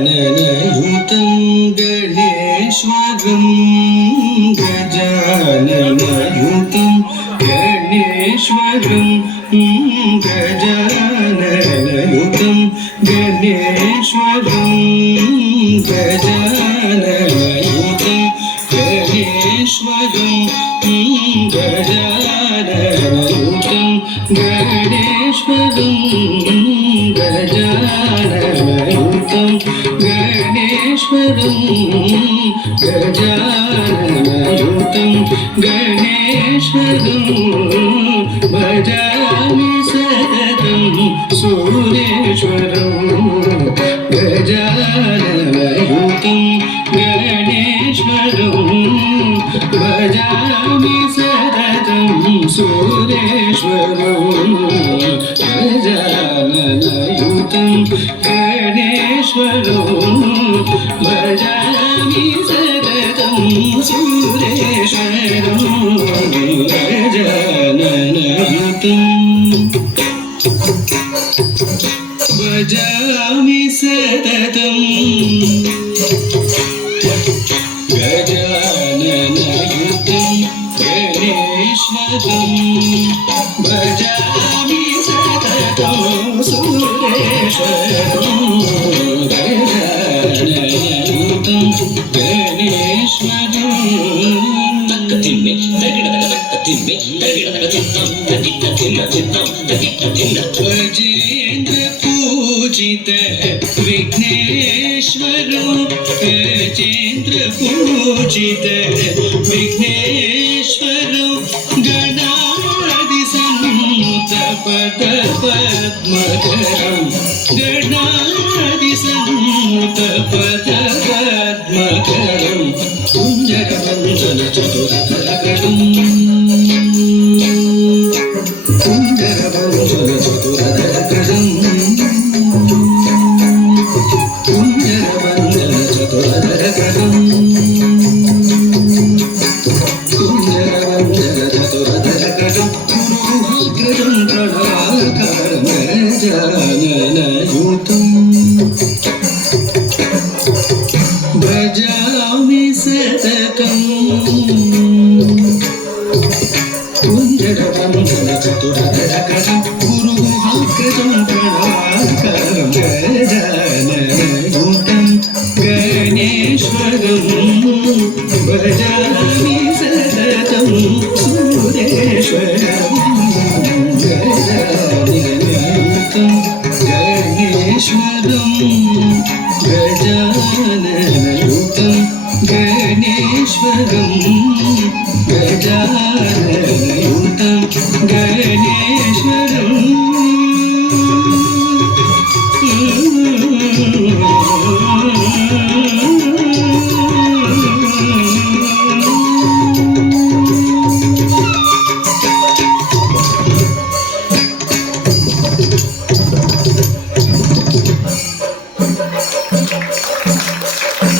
गजाननयुतं गणेश्वरं गजाननयुतं गणेश्वरं गजाननयुतं गणेश्वरं गजाननयुतं गणेश्वरं गजाननयुतं गणेश्वरं गजाननयुतं गणेश्वरं गजाननयुतं गणेश्वरं भजामि सततं सुरेश्वरं गजाननयुतं गणेश्वरं भजामि सततं सुरेश्वरं गजाननयुतं गणेश्वरं भजामि सततं सुरेश्वरं गजाननयुतं भजामि सततं गजाननयुतं गणेश्वरं भजामि सततं सुरेश्वरं गजाननयुतं गणेश्वरं गजेन्द्र पूजित विघ्नेश्वरो गजेन्द्र पूजित विघ्नेश्वरो गणादि सन्नुत पद पद्मकरं गणादि सन्नुत पद पद्मकरं कुञ्जरवन्दन चतुरधरकरं कुञ्जरवन्दन चतुरधरकरं कुञ्जरवन्दन चतुरधरकरं कुञ्जरवन्दन चतुरधरकरं गुरुहाग्रजं प्रणवाकारं गजाननयुतं भजामि सततं कुञ्जरवन्दन चतुरधरकरं गुरुहाग्रजं प्रणवाकारं गजाननयुतं गणेश्वरं भजामि सततं सुरेश्वरं गजाननयुतं गणेश्वरं गजाननयुतं गणेश्वरं गजाननयुतं